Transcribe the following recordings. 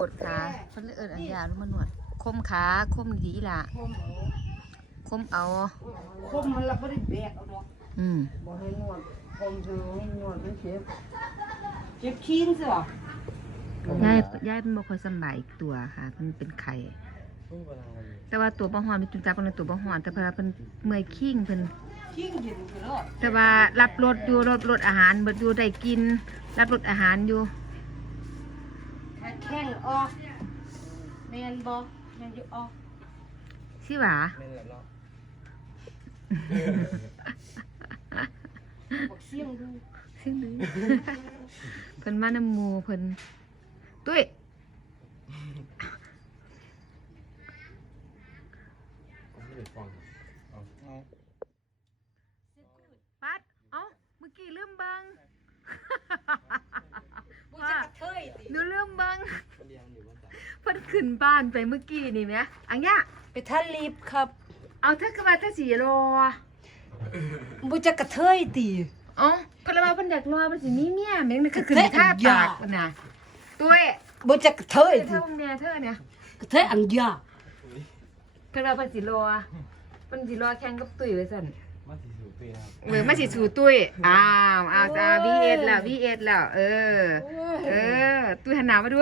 ปวดขาเพิ่นเลยเอิ้นอันยาลงมานวด คมขาคมดีล่ะ คมเอาคมเอา คมมันละบ่ได้แบกเอาดอกอืมบ่ให้นวดคมคือให้นวดมันเจ็บเจ็บขี้นสิบ่ยายยายเป็นบ่ค่อยสำบายอีกตัวค่ะเพิ่นเป็นไข้แต่ว่าตัวบ่ฮ้อนมีจุนจับเพิ่นตัวบ่ฮ้อนแต่เพิ่นว่าเพิ่นเมื่อยคิงเพิ่น ขี้นเย็นคือรอดแต่ว่ารับรสอยู่รสรสอาหารเบิดอยู่ได้กิน รับรสอาหารอยู่ แค่แข้งออกแม่นบ่แม่นอยู่ออกสิหว่าบอกเสียงดูซึ่งดื้อเพิ่นมานำหมู่เพิ่นตุ้ยปัดเอ้าเมื่อกี้ลืมเบิ่ง บ่จะกระเทยติ หนูลืมเบิ่งเพิ่น ขึ้นบ้านไปเมื่อกี้นี่แหมอังยะไปทะลีบครับเอาเธอก็ว่าเธอสิรอบ่จะกระเทยติเอ้าเพิ่นว่าเพิ่นอยากรอมันสิมีเมียแม่งนี่ก็ขึ้นเธอท่าอยาปากกพุ่นน่ะตุ้ยบ่จะกระเทยเธติอเบิ่งแม่เธอเนี่ยกระเทยอันยาเพิ่นว่าเพิ่นสิรอเพิ่นสิรอแข่งกับตุ้ยไว้ซั่นมาสีสูปีนะครับเออมาสิสู่ตุ้ยอ้าวอ้าวจ้า V8 แล้ว V8 แล้วเออ เออตุ้ยหันหน้ามาดู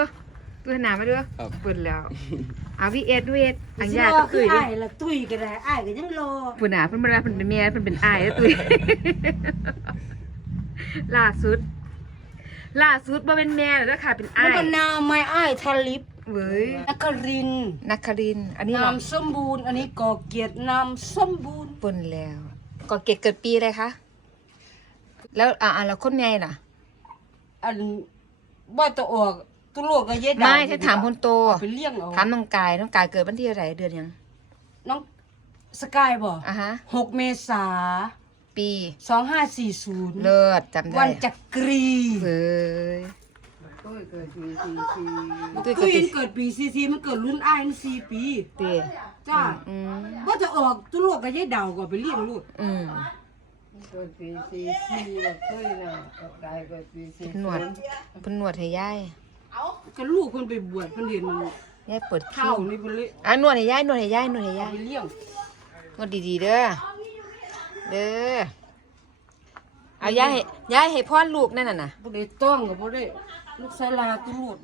ตุ้ยหันหน้ามาดูเปิดแล้วเอา V8 V8 อังยาก็คืตุ้อยดิอ้ายละตุ้ยก็ได้อ้ายก็ยังรอพุ่นน่ะเพิ่นบ่ได้เพิ่นเป็นเมียเพิ่นเป็นอ้ายแล้วตุ้ยล่าสุด ล่าสุดบ่เป็นแม่แล้วเด้อค่ะเป็นมันอ้ายก็นาไม่อ้ายทะลิบเว้ยนักรินทร์นักครินทร์อันนี้นามสมบูรณ์ อันนี้ก่อเกียรตินามสมบูรณ์ ปนแล้วก่อนเกตเกิดปีอะไรคะแล้วอ่าอ่าแล้วคนใหญ่น่ะ อันบ่ตะออก ตุโลกก็เย็ดไม่ถ้าถามคนโตไปเลี้ยงเอาถามน้องกายน้องกายเกิดวันที่อะไรเดือนหยังน้องสกายบ่อะฮะหกเมษาปีสองห้าสี่ศูนย์เลิศจำได้วันจักรีเว้ยตุ้ยเกิดปีซีซีตุ้ยตุ้ยเกิดปีเกิดปีซีซีมันเกิดรุ่นอ้ายมันสี่ปีปีจ้าอืมว่าจะออกตุโลกก็ยายดาวก็ไปเลี้ยงลูกอืมเกิดปีสี่สี่ว่าเคยนะตายเกิดปีสี่เป็นหนวดเป็นหนวดให้ยาย ก็ลูกคนไปบวชเพิ่นเห็นยายเปิดข้าคิ้ววนี่เพิ่นเลยอะหนวดให้ยายหนวดให้ยายหนวดให้ยายไปเลี้ยงหนวดดีๆเด้อเด้อเอายายให้ยายให้พ่อลูกนั่นน่ะน่ะบ่ได้ต้องก็บ่ได้ลูกสาวลาตุลูก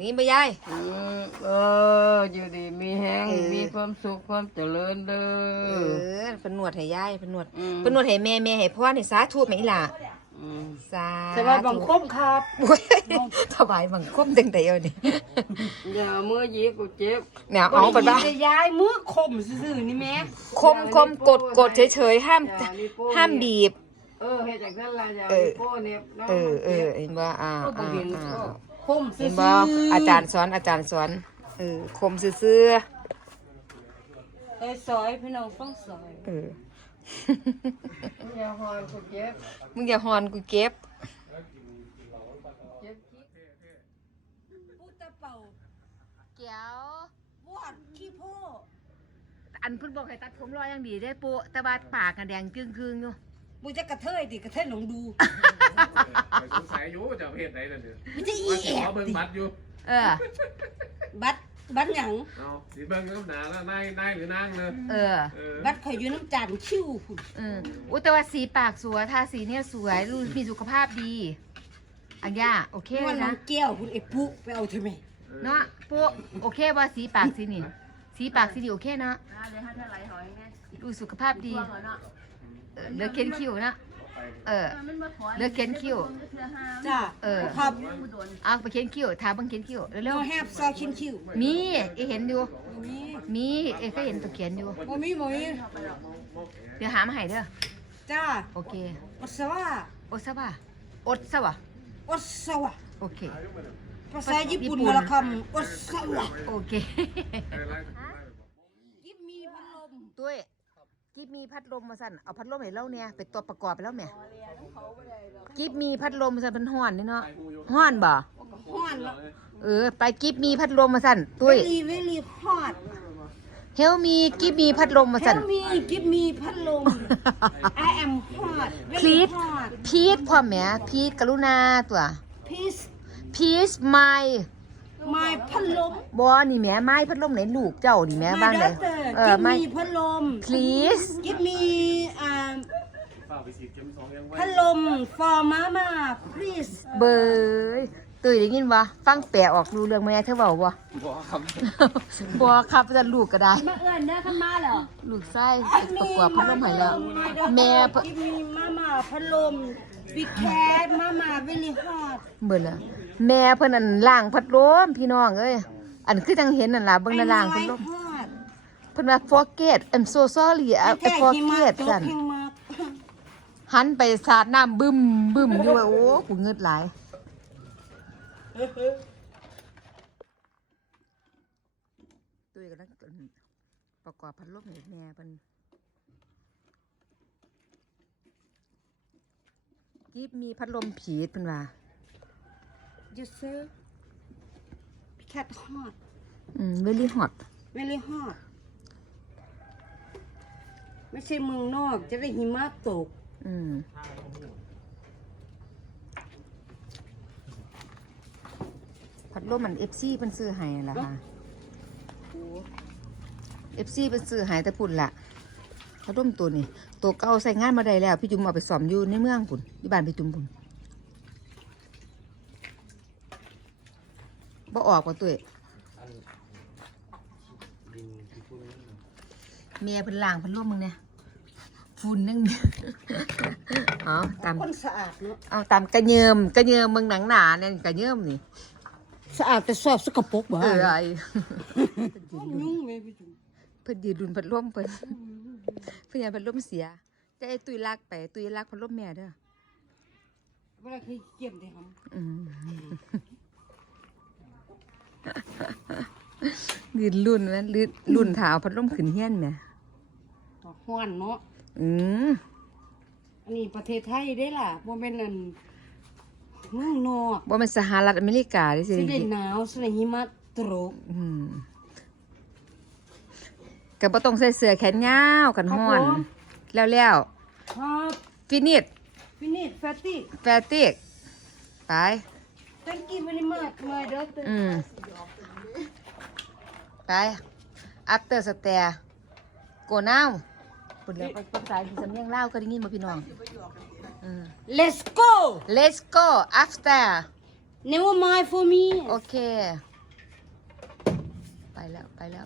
นี่บ่ยาย อืมเอออยู่ดีมีแห้งเออ มีความสุขความเจริญเด้เอออเป็นหนวดให้ยายเป็นหนวดอืมเป็นหนวดให้แม่แม่ให้พ่อนี่สาธุแม่อีหล่ะอืม สาสบายบังคมครับโอ้ยถวายบังคมจังได๋เอานี่อย่าเมื่อยีกูเจ็บเนี่ยเอาเป็นว่าบ่ได้ย้ายมือคมซื่อๆนี่แม่คมคมกดกดเฉยๆห้ามอย่มีโป้ห้ามบีบ เออเฮ็ดจากนั้นล่ะอย่าเออมีโป้เน็บน้งเออเออจ็บเห็นบ่อ่าก็บ่อ่าเห็นอ่าก็คมซื่เห็อนบ่ๆอาจารย์สอนอาจารย์สอนเออคมซื่อเอ้ยซอยพี่น้องฟังซอยๆเออ อย่าหอนกูเจ็บมึงอย่าฮอนกูเก็บเจ็บขี้ปูตะเป่าเกียววอดขี้โพอันเพิ่นบอกให้ตัดผมรอยอย่างดีได้อปุแต่ว่าปากอะแดงจึงคืงอยู่บ่จะกระเทยดิกระเทยหลงดูไปสงสัยอยู่ว่าจะเอาเพศไหนนั่นเนี่ยมันจะอีว่าแอจะขอบเบิ่งดิบัตรอยู่เออบัตร บัตรหยังเอาสีเบิ่งน้ำหนาแล้วนายนายหรือนางเนอะเออ เออบัตรข่อยอยู่น้ำจานชิวพุ่นเอออุยแต่ว่าสีปากสวยทาสีเนี่ยสวยรูมีสุขภาพดีอันย่าโอเคว่าเลยน้อนะงแก้วพุ่นไอ้ปุ๊ไปเอาเถอะแม่เนาะปุ๊โอเคว่าสีปากสีนี่สีปากสีนี่โอเคเนาะดูสุขภาพดีเออเหลือเค้นคิ้วนะ เออเหลือเค้นคิ้วจ้าเออครับเอาไปเค้นคิ้วทาเบังเค้นคิ้วเร็เราวแฮบซอยคินคิวๆมีเอเห็นอยู่บ่มีมีเอก็เห็นตัวเขียนอยู่ บ่มีบ่มีเดี๋ยวหามาให้เด้อ จ้าโอเคอัสวะโอซะบ่ะโอซะบ่ะอัสวะโอเค ภาษาญี่ปุ่นญี่ปุ่นวลคำอัสวะโอเคยิบมีพัดลม ตุ้ย กิบมีพัดลมมาสั่นเอาพัดลมให้เราเนี่ยเป็นตัวประกอบไปแล้วแม่กิบมีพัดลมมาสั่นเป็นห้อนนี่เนาะห้อนบ่ฮ้อนแล้วเออ ไปกิบมีพัดลมมาสั่นตุ้ย very very hot เฮลมีกิบมีพัดลมมาสั่น Tell me give me พัดลม I am hot พลี very ด hot พีทพ่อแม่พีทกรุณาตัว please พีช my ไม้พัดลมบ่นี่แหม่ไม้พัดลมไหนลูกเจ้านี่แหม่บ้างเลยเด้อเออกินไม้มีพัดลม please กินมีอ่าฝ้าไปฉีดเข็มสองยังไว้พัดลม for mama please เบยตุ้ยได้ยินบ่ฟังแปลออกรู้เรื่องไหมเธอเว้าบ่บอกครับบ่ครับจะลูกก็ได้ มาเอิ้นเด้อคันมาเหรอลูกไส้ประกอบพัดลมให้แล้ว แม่เพิ่นกินมีมาม่าพัดลม we c a t mama very hot เบิ่นล่ะ แม่เพิ่นอันล้างพัดลมพี่น้องเอ้ยอันคือจังเห็นนั่นล่ะเบิ่งน่ะล้างพัดลม hot เพิ่นว่า forget I'm so sorry I แท้หิมะ forget ตสั่กนแห้งมากหันไปสาดน้ำบึ้มบึ้มอยู่ว่าโอ้กูเงืดหลายตุ้ยกำลังประกอบพัดลมให้แม่เพิ่นกิฟมีพัดลมผีดเพิ่นว่า yes sir we cat hot อืม very hot very hot ไม่ใช่เมืองนอกจะได้หิมะตก อืม พัดลมมัน FC เพิ่นซื้อให้ล่ะค่ะ FC เพิ่นซื้อให้แต่พุ่นล่ะพัดลมตัวนี้ ตัวเก่าใส่งานมาได้แล้ว พี่จุ๋มเอาไปซ่อมอยู่ในเมืองพุ่นที่บ้านพี่จุ๋มพุ่น บ่ออกว่าตุ้ยเมียเพิ่นล้างพัดลมมึงเนี่ยฝุ่นนึงเอาตามคนสะอาดเนาะเอาตามกระเยิมกระเยิมมึงหนังหนาเนี่ยกระเยิมนี่สะอาดแต่ชอบสกปรกบ่เออไอยุ่งไหมพี่จุ๋มเพิ่นยืนดุนพัดลมเพิ่นเพิ่นอยากพัดลมเสียแต่ไอ้ตุยลากไปตุยลากพัดลมแม่เด้อเวลาเคยเก็บได้ครับอืม ยืนรุ่นแม่นรุ่นรุ่นถาวพัดลมขึ้นเฮียนแหม่ต่อฮ้อนเนาะอืมอันนี้ประเทศไทยได้ล่ะบ่แม่นนั่นเมืองนอกบ่แม่นสหรัฐอเมริกาเดิสิสิได้ได้หนาวสิได้หิมะตกอืมก็บ่ต้องใส่เสื้อแขนยาวกันฮ้อน แล้วแล้วครับฟินิช finish fatty แฟติกไป thank you very much my daughter อืม ไป after stay go now ปุ่นแล้วภาษาที่สำเนียงเล่าวก็ได้ยินมาพี่น้องอืม let's go let's go after never mind for me โอเค ไปแล้ว ไปแล้ว